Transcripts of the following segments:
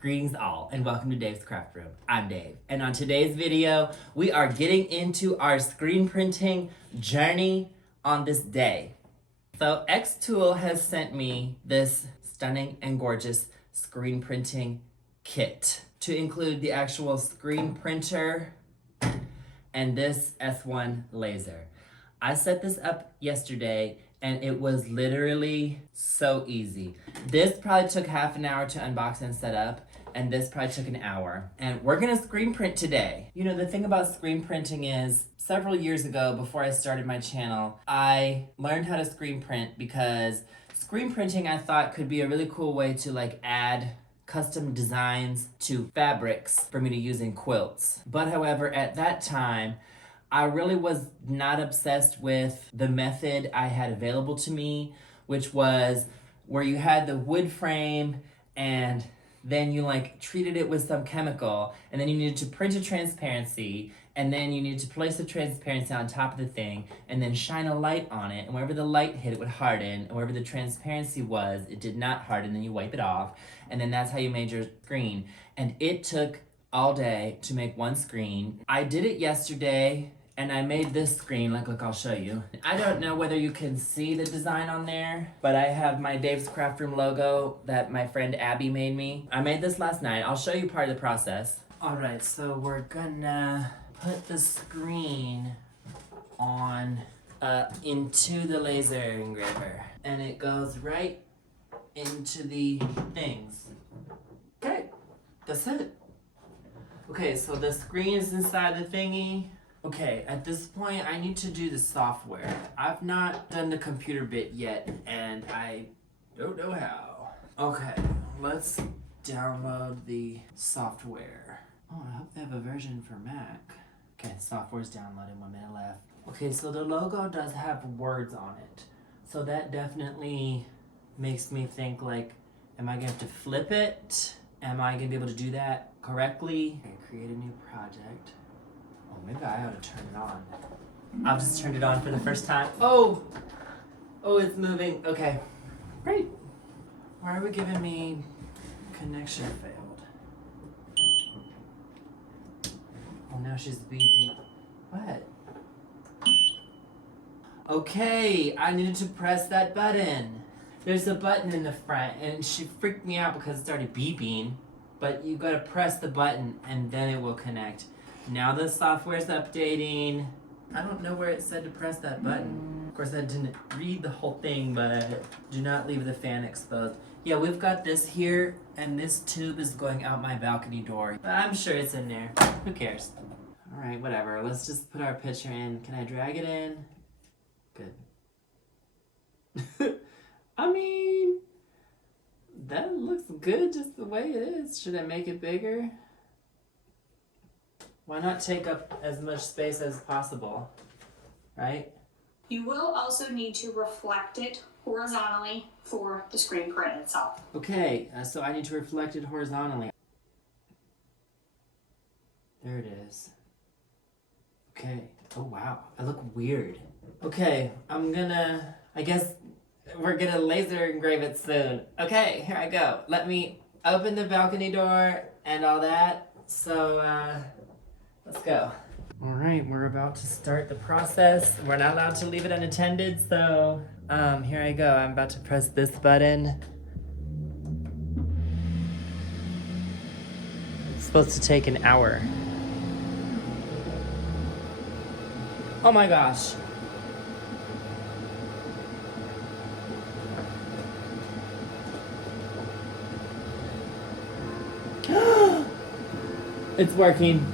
Greetings all, and welcome to Dave's Craft Room. I'm Dave, and on today's video, we are getting into our screen printing journey on this day. So xTool has sent me this stunning and gorgeous screen printing kit to include the actual screen printer and this S1 laser. I set this up yesterday and it was literally so easy. This probably took half an hour to unbox and set up, and this probably took an hour. And we're gonna screen print today. You know, the thing about screen printing is, several years ago, before I started my channel, I learned how to screen print because screen printing I thought could be a really cool way to like add custom designs to fabrics for me to use in quilts. But however, at that time, I really was not obsessed with the method I had available to me, which was where you had the wood frame and then you like treated it with some chemical, and then you needed to print a transparency, and then you needed to place the transparency on top of the thing and then shine a light on it, and wherever the light hit it would harden, and wherever the transparency was it did not harden, then you wipe it off, and then that's how you made your screen. And it took all day to make one screen. I did it yesterday and I made this screen, look, I'll show you. I don't know whether you can see the design on there, but I have my Dave's Craft Room logo that my friend Abby made me. I made this last night. I'll show you part of the process. All right, so we're gonna put the screen on into the laser engraver, and it goes right into the things. Okay, that's it. Okay, so the screen is inside the thingy. Okay, at this point, I need to do the software. I've not done the computer bit yet, and I don't know how. Okay, let's download the software. Oh, I hope they have a version for Mac. Okay, software's downloading, 1 minute left. Okay, so the logo does have words on it. So that definitely makes me think like, am I gonna have to flip it? Am I gonna be able to do that correctly? Okay, create a new project. Oh, maybe I ought to turn it on. I've just turned it on for the first time. Oh, it's moving. Okay, great. Why are we giving me connection failed? Oh, now she's beeping. What? Okay, I needed to press that button. There's a button in the front, and she freaked me out because it started beeping. But you gotta press the button, and then it will connect. Now the software's updating. I don't know where it said to press that button. Of course, I didn't read the whole thing, but do not leave the fan exposed. Yeah, we've got this here, and this tube is going out my balcony door. But I'm sure it's in there. Who cares? All right, whatever. Let's just put our picture in. Can I drag it in? Good. I mean, that looks good just the way it is. Should I make it bigger? Why not take up as much space as possible, right? You will also need to reflect it horizontally for the screen print itself. Okay, so I need to reflect it horizontally. There it is. Okay. Oh wow, I look weird. Okay, I guess we're gonna laser engrave it soon. Okay, here I go. Let me open the balcony door and all that. So, let's go. All right, we're about to start the process. We're not allowed to leave it unattended, so here I go. I'm about to press this button. It's supposed to take an hour. Oh my gosh. It's working.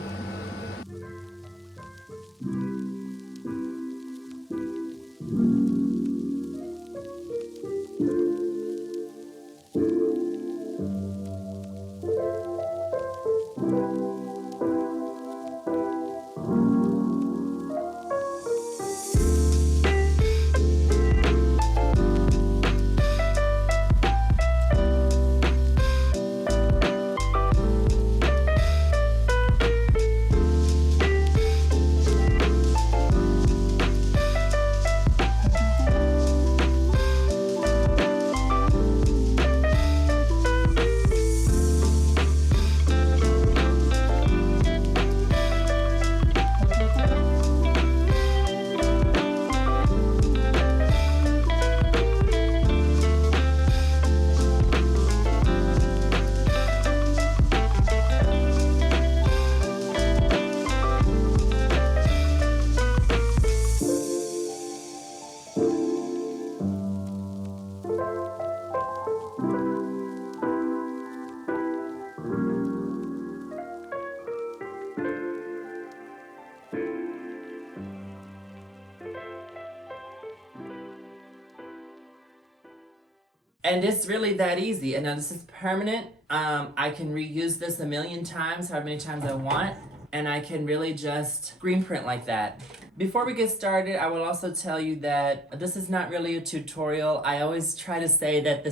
And it's really that easy. And now this is permanent. I can reuse this a million times, however many times I want. And I can really just screen print like that. Before we get started, I will also tell you that this is not really a tutorial. I always try to say that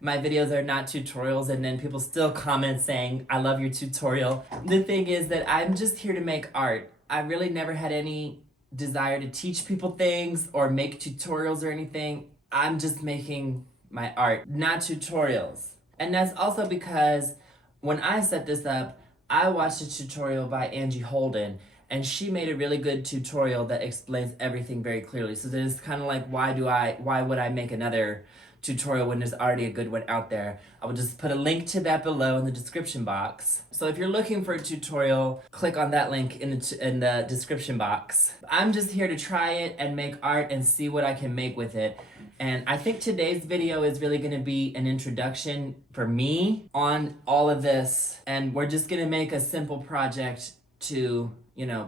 my videos are not tutorials, and then people still comment saying, I love your tutorial. The thing is that I'm just here to make art. I really never had any desire to teach people things or make tutorials or anything. I'm just making my art, not tutorials. And that's also because when I set this up, I watched a tutorial by Angie Holden, and she made a really good tutorial that explains everything very clearly. So then it's kind of like, why would I make another tutorial when there's already a good one out there? I will just put a link to that below in the description box. So if you're looking for a tutorial, click on that link in the description box. I'm just here to try it and make art and see what I can make with it. And I think today's video is really gonna be an introduction for me on all of this. And we're just gonna make a simple project to,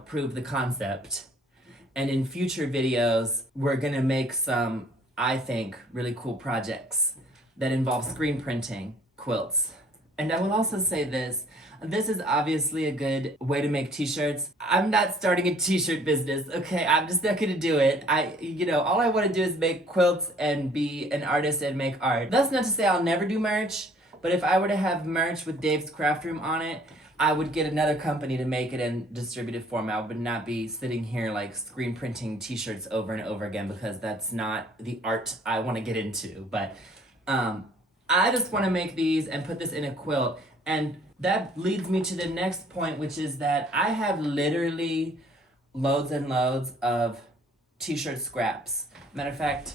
prove the concept. And in future videos, we're gonna make some, I think, really cool projects that involve screen printing quilts. And I will also say this is obviously a good way to make t-shirts. I'm not starting a t-shirt business, okay? I'm just not gonna do it. All I wanna do is make quilts and be an artist and make art. That's not to say I'll never do merch, but if I were to have merch with Dave's Craft Room on it, I would get another company to make it and distribute it for me. I would not be sitting here like screen printing t-shirts over and over again, because that's not the art I wanna get into. But I just wanna make these and put this in a quilt. And that leads me to the next point, which is that I have literally loads and loads of t-shirt scraps. Matter of fact,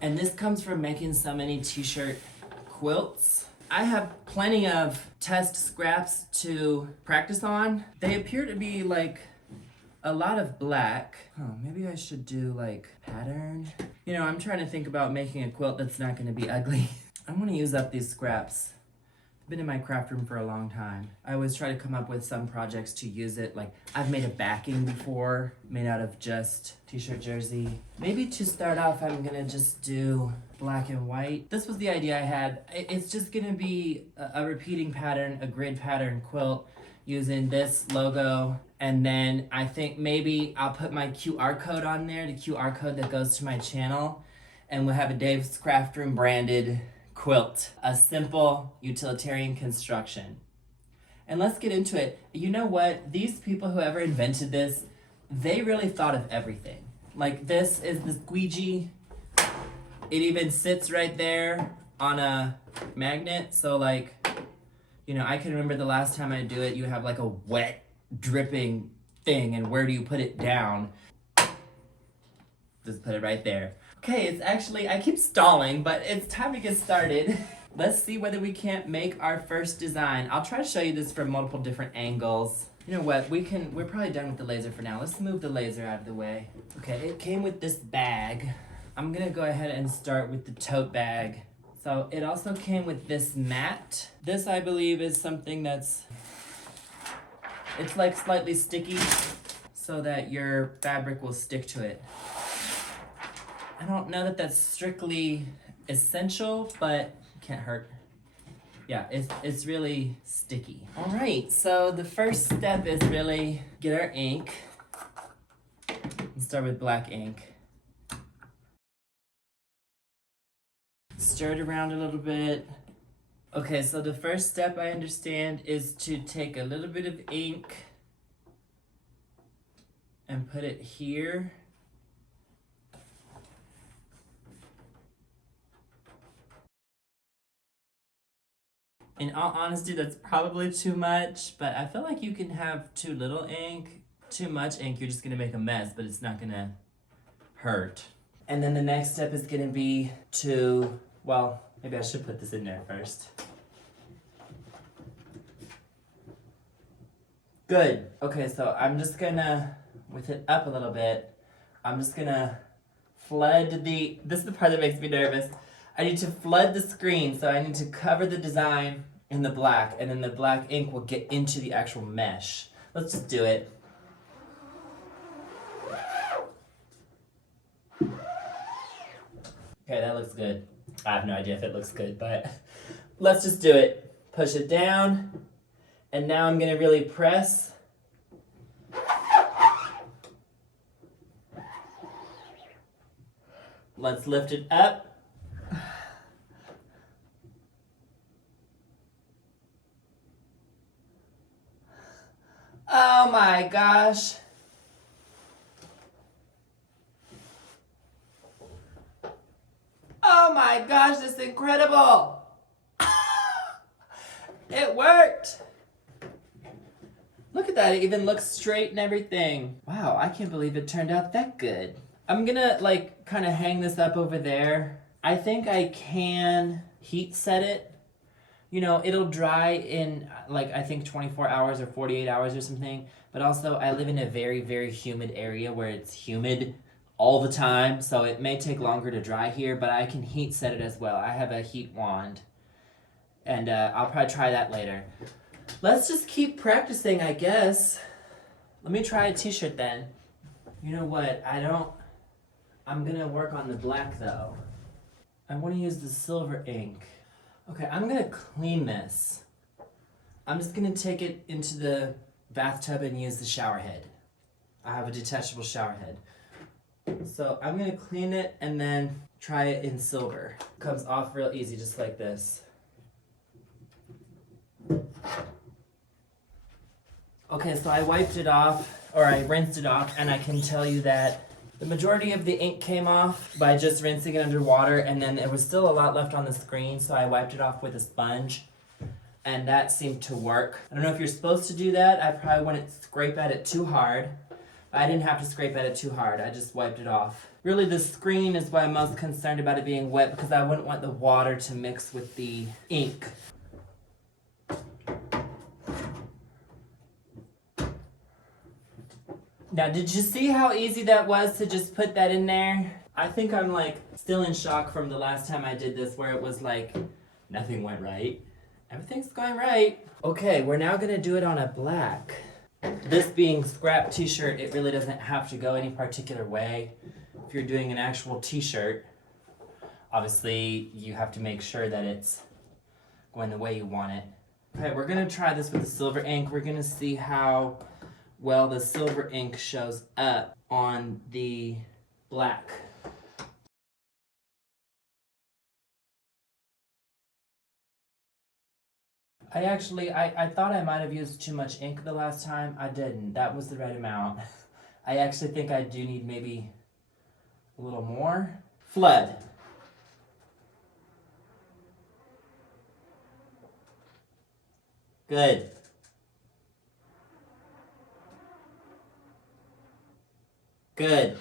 and this comes from making so many t-shirt quilts. I have plenty of test scraps to practice on. They appear to be like a lot of black. Oh, maybe I should do like pattern. I'm trying to think about making a quilt that's not gonna be ugly. I wanna use up these scraps. I've been in my craft room for a long time. I always try to come up with some projects to use it. Like I've made a backing before, made out of just t-shirt jersey. Maybe to start off, I'm gonna just do black and white. This was the idea I had. It's just gonna be a repeating pattern, a grid pattern quilt using this logo. And then I think maybe I'll put my QR code on there, the QR code that goes to my channel, and we'll have a Dave's Craft Room branded quilt, a simple utilitarian construction. And let's get into it. You know what? These people, whoever invented this, they really thought of everything. Like this is the squeegee. It even sits right there on a magnet. So like, I can remember the last time I do it, you have like a wet, dripping thing, and where do you put it down? Just put it right there. Okay, it's actually, I keep stalling, but it's time to get started. Let's see whether we can't make our first design. I'll try to show you this from multiple different angles. You know what, we're probably done with the laser for now. Let's move the laser out of the way. Okay, it came with this bag. I'm gonna go ahead and start with the tote bag. So it also came with this mat. This, I believe, is something it's like slightly sticky so that your fabric will stick to it. I don't know that that's strictly essential, but it can't hurt. Yeah, it's really sticky. All right, so the first step is really get our ink. Let's start with black ink. Stir it around a little bit. Okay, so the first step, I understand, is to take a little bit of ink and put it here. In all honesty, that's probably too much, but I feel like you can have too little ink. Too much ink, you're just gonna make a mess, but it's not gonna hurt. And then the next step is gonna be to, well, maybe I should put this in there first. Good. Okay, so I'm just gonna, with it up a little bit, I'm just gonna flood this is the part that makes me nervous. I need to flood the screen, so I need to cover the design in the black, and then the black ink will get into the actual mesh. Let's just do it. Okay, that looks good. I have no idea if it looks good, but let's just do it. Push it down, and now I'm gonna really press. Let's lift it up. Oh my gosh. Oh my gosh, this is incredible. It worked. Look at that, it even looks straight and everything. Wow, I can't believe it turned out that good. I'm gonna like kind of hang this up over there. I think I can heat set it. You know, it'll dry in like I think 24 hours or 48 hours or something. But also I live in a very, very humid area where it's humid all the time. So it may take longer to dry here, but I can heat set it as well. I have a heat wand. And I'll probably try that later. Let's just keep practicing, I guess. Let me try a t-shirt then. You know what, I'm gonna work on the black though. I wanna use the silver ink. Okay, I'm gonna clean this. I'm just gonna take it into the bathtub and use the shower head. I have a detachable shower head. So I'm gonna clean it and then try it in silver. Comes off real easy, just like this. Okay, so I wiped it off, or I rinsed it off, and I can tell you that the majority of the ink came off by just rinsing it under water, and then there was still a lot left on the screen, so I wiped it off with a sponge, and that seemed to work. I don't know if you're supposed to do that. I probably wouldn't scrape at it too hard. I didn't have to scrape at it too hard. I just wiped it off. Really, the screen is why I'm most concerned about it being wet, because I wouldn't want the water to mix with the ink. Now, did you see how easy that was to just put that in there? I think I'm like still in shock from the last time I did this where it was like, nothing went right. Everything's going right. Okay, we're now gonna do it on a black. This being scrap t-shirt, it really doesn't have to go any particular way. If you're doing an actual t-shirt, obviously you have to make sure that it's going the way you want it. Okay, we're gonna try this with the silver ink. We're gonna see how well the silver ink shows up on the black. I thought I might have used too much ink the last time. I didn't. That was the right amount. I actually think I do need maybe a little more. Flood. Good. Good.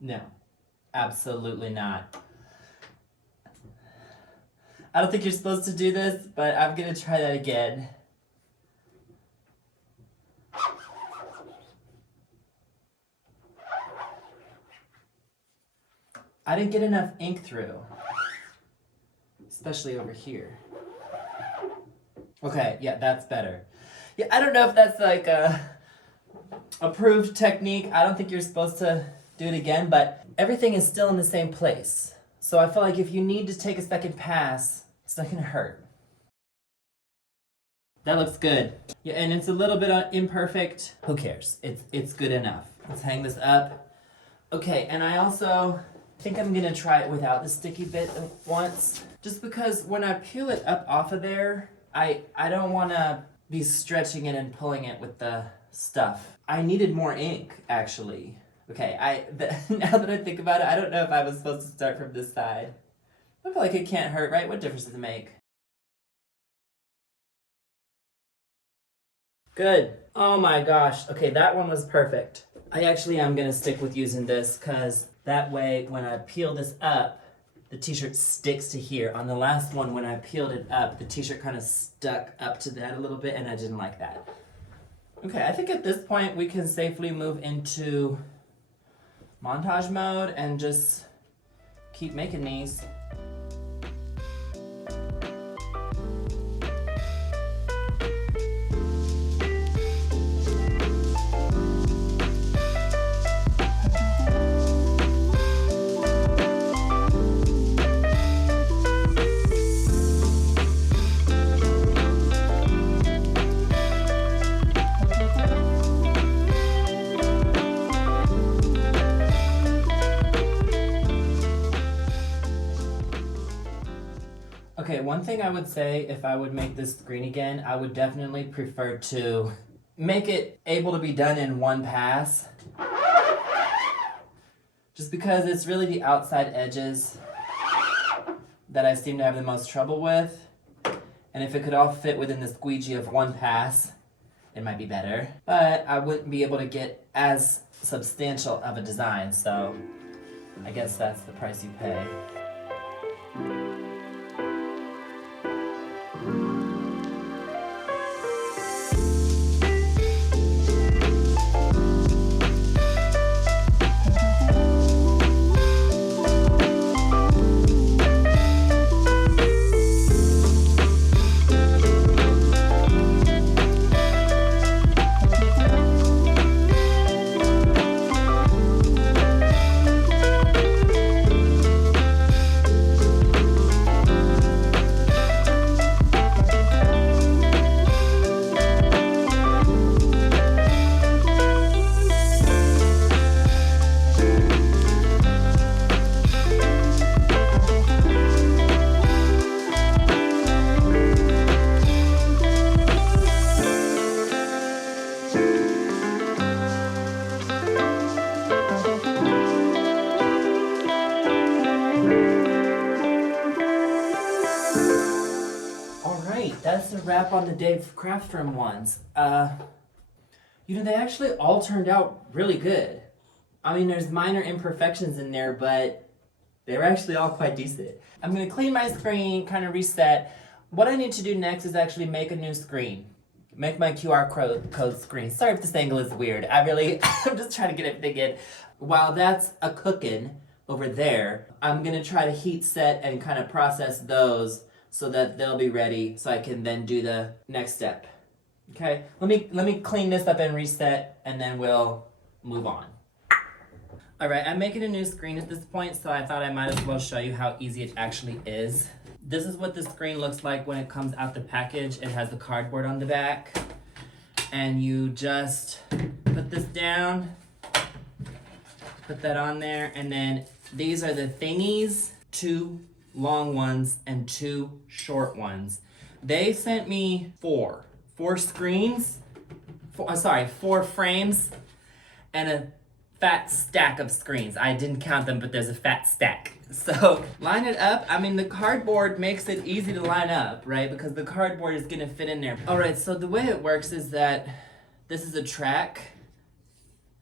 No, absolutely not. I don't think you're supposed to do this, but I'm gonna try that again. I didn't get enough ink through, especially over here. Okay, yeah, that's better. Yeah, I don't know if that's like a approved technique. I don't think you're supposed to do it again, but everything is still in the same place. So I feel like if you need to take a second pass, it's not gonna hurt. That looks good. Yeah, and it's a little bit imperfect. Who cares? It's good enough. Let's hang this up. Okay, and I also think I'm gonna try it without the sticky bit once. Just because when I peel it up off of there, I don't wanna be stretching it and pulling it with the stuff. I needed more ink, actually. Okay, now that I think about it, I don't know if I was supposed to start from this side. I feel like it can't hurt, right? What difference does it make? Good. Oh my gosh. Okay, that one was perfect. I actually am gonna stick with using this because that way when I peel this up, the t-shirt sticks to here. On the last one, when I peeled it up, the t-shirt kind of stuck up to that a little bit and I didn't like that. Okay, I think at this point we can safely move into montage mode and just keep making these. Okay, one thing I would say if I would make this screen again, I would definitely prefer to make it able to be done in one pass. Just because it's really the outside edges that I seem to have the most trouble with. And if it could all fit within the squeegee of one pass, it might be better. But I wouldn't be able to get as substantial of a design, so I guess that's the price you pay. That's a wrap on the Dave Craft Room ones. They actually all turned out really good. I mean, there's minor imperfections in there, but they were actually all quite decent. I'm gonna clean my screen, kind of reset. What I need to do next is actually make a new screen. Make my QR code screen. Sorry if this angle is weird. I'm just trying to get everything in. While that's a cooking over there, I'm gonna try to heat set and kind of process those so that they'll be ready so I can then do the next step. Okay, let me clean this up and reset and then we'll move on. All right, I'm making a new screen at this point, so I thought I might as well show you how easy it actually is. This is what the screen looks like when it comes out the package. It has the cardboard on the back. And you just put this down, put that on there, and then these are the thingies, 2 long ones and 2 short ones. They sent me 4 screens, 4 frames, and a fat stack of screens. I didn't count them, but there's a fat stack. So line it up. I mean, the cardboard makes it easy to line up, right? Because the cardboard is gonna fit in there. All right, so the way it works is that this is a track.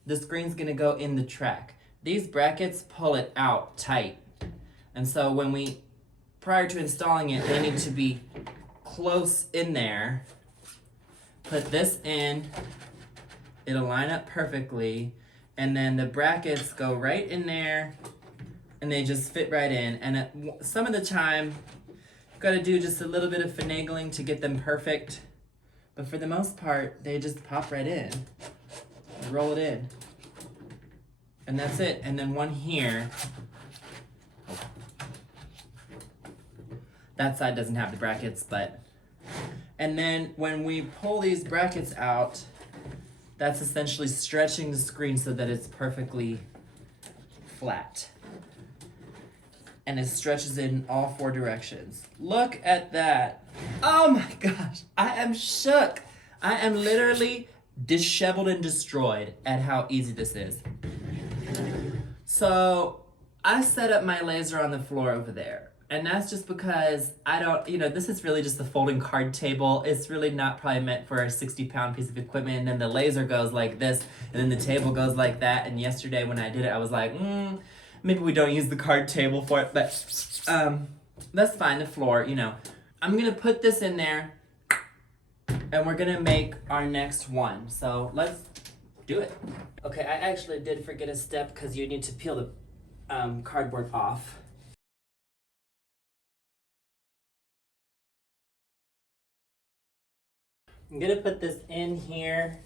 The screen's gonna go in the track. These brackets pull it out tight. And so prior to installing it, they need to be close in there. Put this in, it'll line up perfectly, and then the brackets go right in there, and they just fit right in. And some of the time, you've got to do just a little bit of finagling to get them perfect, but for the most part, they just pop right in. Roll it in. And that's it. And then one here. That side doesn't have the brackets, but... And then when we pull these brackets out, that's essentially stretching the screen so that it's perfectly flat. And it stretches in all 4 directions. Look at that. Oh my gosh, I am shook. I am literally disheveled and destroyed at how easy this is. So I set up my laser on the floor over there. And that's just because this is really just a folding card table. It's really not probably meant for a 60-pound piece of equipment. And then the laser goes like this, and then the table goes like that. And yesterday when I did it, I was like, maybe we don't use the card table for it. But that's fine, the floor, I'm gonna put this in there, and we're gonna make our next one. So let's do it. Okay, I actually did forget a step because you need to peel the cardboard off. I'm gonna put this in here.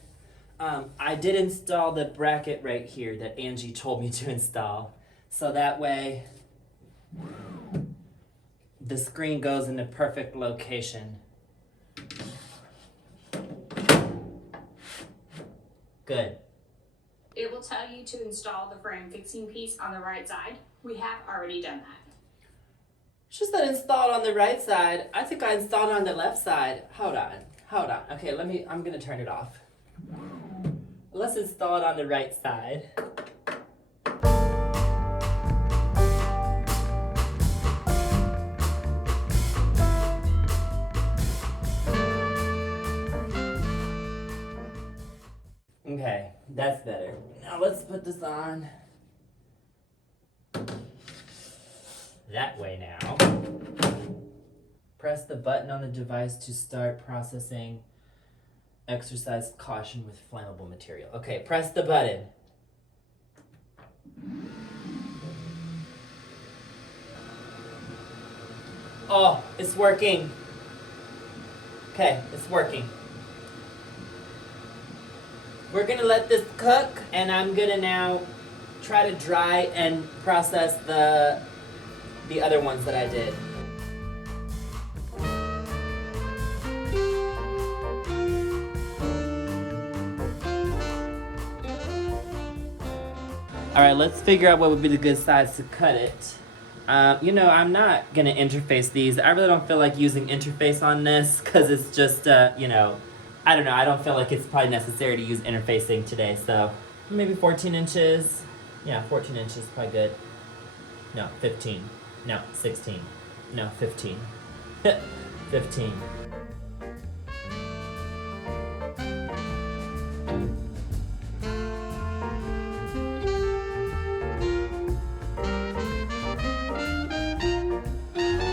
I did install the bracket right here that Angie told me to install. So that way the screen goes in the perfect location. Good. It will tell you to install the frame fixing piece on the right side. We have already done that. She said install it on the right side. I think I installed it on the left side. Hold on. Okay, I'm gonna turn it off. Let's install it on the right side. Okay, that's better. Now let's put this on. That way now. Press the button on the device to start processing. Exercise caution with flammable material. Okay, press the button. Oh, it's working. Okay, it's working. We're gonna let this cook, and I'm gonna now try to dry and process the other ones that I did. All right, let's figure out what would be the good size to cut it. You know, I'm not gonna interface these. I really don't feel like using interface on this because it's just, you know, I don't know. I don't feel like it's probably necessary to use interfacing today. So maybe 14 inches. Yeah, 14 inches is probably good. No, 15. No, 16. No, 15. 15.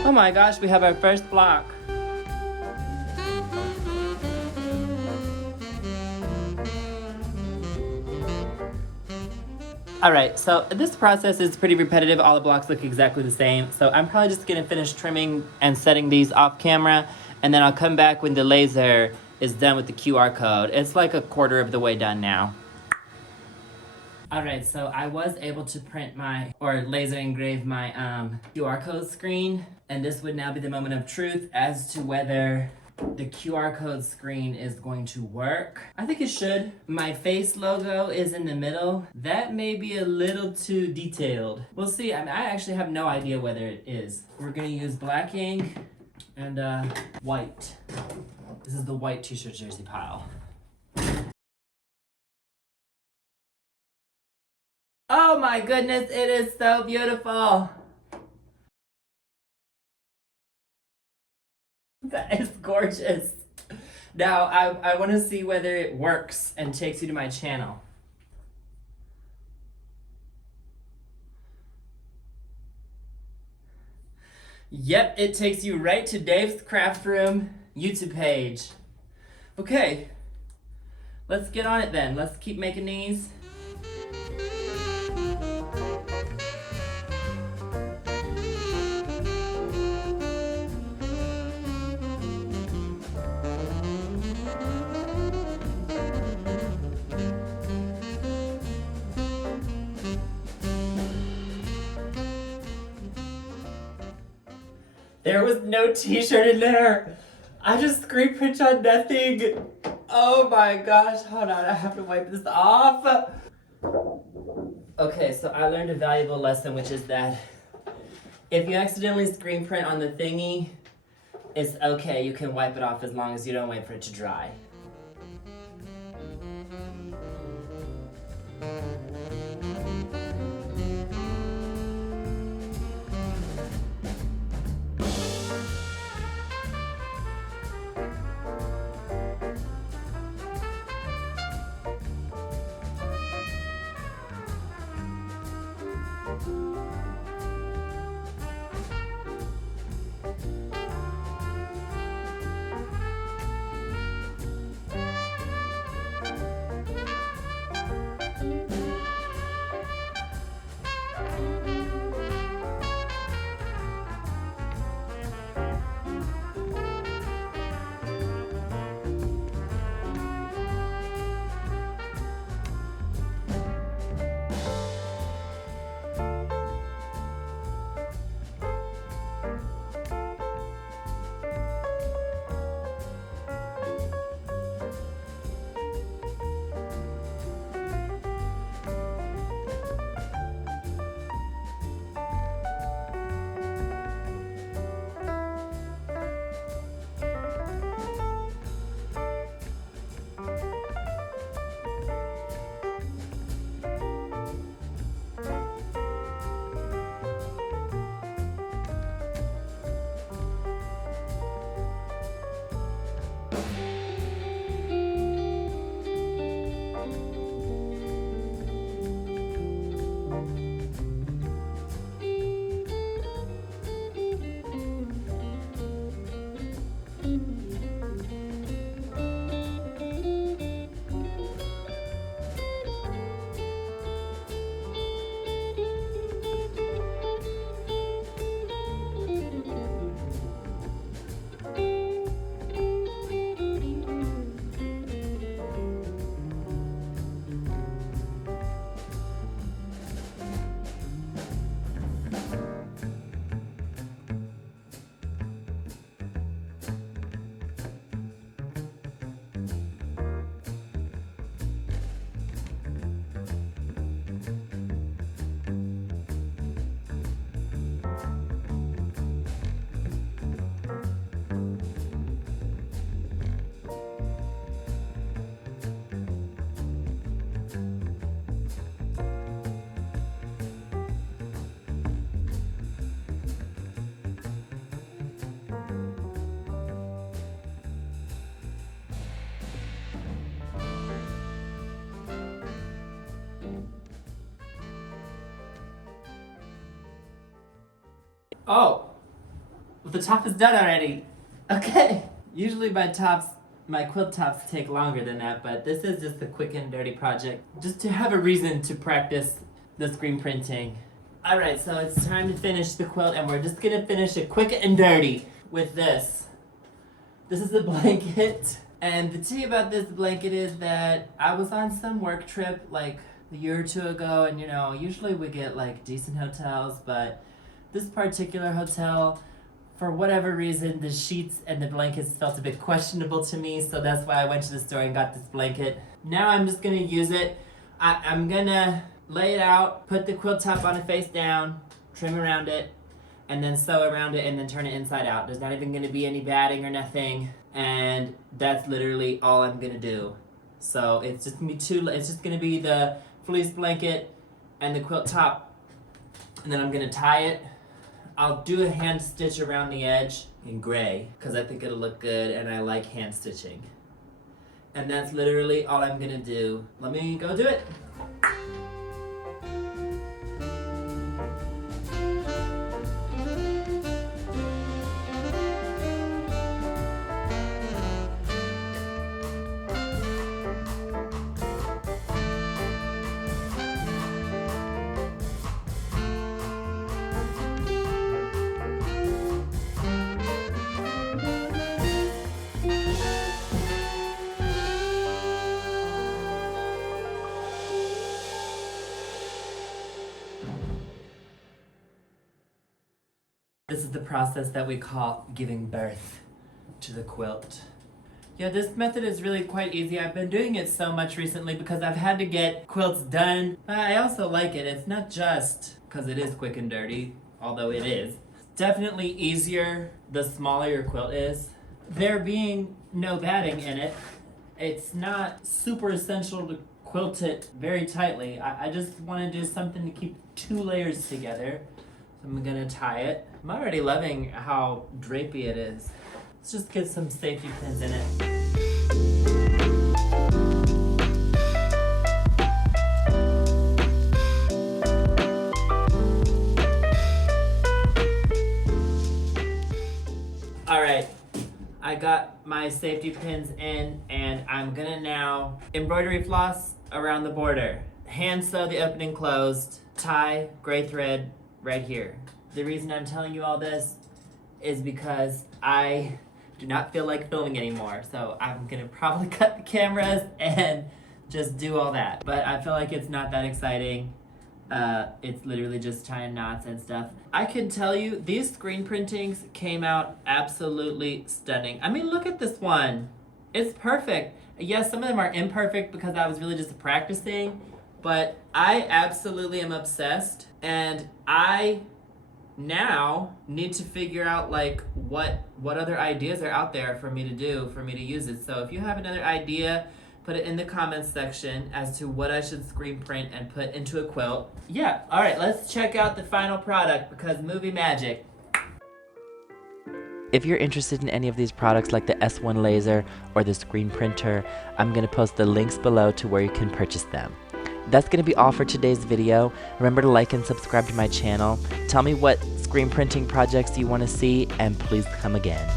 Oh my gosh, we have our first block. All right, so this process is pretty repetitive. All the blocks look exactly the same. So I'm probably just gonna finish trimming and setting these off camera, and then I'll come back when the laser is done with the QR code. It's like a quarter of the way done now. All right, so I was able to print or laser engrave my QR code screen, and this would now be the moment of truth as to whether the QR code screen is going to work. I think it should. My face logo is in the middle. That may be a little too detailed. We'll see. I actually have no idea whether it is. We're gonna use black ink and white. This is the white t-shirt jersey pile. Oh my goodness, it is so beautiful. That is gorgeous. Now, I want to see whether it works and takes you to my channel. Yep, it takes you right to Dave's Craft Room YouTube page. Okay, let's get on it then. Let's keep making these. There was no t-shirt in there. I just screen print on nothing. Oh my gosh, hold on, I have to wipe this off. Okay, so I learned a valuable lesson, which is that if you accidentally screen print on the thingy, it's okay, you can wipe it off as long as you don't wait for it to dry. Oh, the top is done already. Okay. Usually my quilt tops take longer than that, but this is just a quick and dirty project. Just to have a reason to practice the screen printing. Alright, so it's time to finish the quilt, and we're just gonna finish it quick and dirty with this. This is the blanket. And the tea about this blanket is that I was on some work trip like a year or two ago, and usually we get like decent hotels, but this particular hotel, for whatever reason, the sheets and the blankets felt a bit questionable to me, so that's why I went to the store and got this blanket. Now I'm just gonna use it. I'm gonna lay it out, put the quilt top on it face down, trim around it, and then sew around it and then turn it inside out. There's not even gonna be any batting or nothing, and that's literally all I'm gonna do. So it's just gonna be the fleece blanket and the quilt top, and then I'm gonna tie it. I'll do a hand stitch around the edge in gray because I think it'll look good and I like hand stitching. And that's literally all I'm gonna do. Let me go do it. This is the process that we call giving birth to the quilt. Yeah, this method is really quite easy. I've been doing it so much recently because I've had to get quilts done. But I also like it. It's not just because it is quick and dirty, although it is. Definitely easier the smaller your quilt is. There being no batting in it, it's not super essential to quilt it very tightly. I just want to do something to keep 2 layers together. So I'm gonna tie it. I'm already loving how drapey it is. Let's just get some safety pins in it. Alright, I got my safety pins in, and I'm gonna now embroidery floss around the border. Hand sew the opening closed, tie gray thread right here. The reason I'm telling you all this is because I do not feel like filming anymore, so I'm gonna probably cut the cameras and just do all that. But I feel like it's not that exciting. It's literally just tying knots and stuff. I can tell you, these screen printings came out absolutely stunning. I mean, look at this one. It's perfect. Yes, some of them are imperfect because I was really just practicing, but I absolutely am obsessed, and I now need to figure out like what other ideas are out there for me to do, for me to use it. So if you have another idea, put it in the comments section as to what I should screen print and put into a quilt. Yeah, all right, let's check out the final product because movie magic. If you're interested in any of these products like the S1 laser or the screen printer, I'm gonna post the links below to where you can purchase them. That's going to be all for today's video. Remember to like and subscribe to my channel. Tell me what screen printing projects you want to see, and please come again.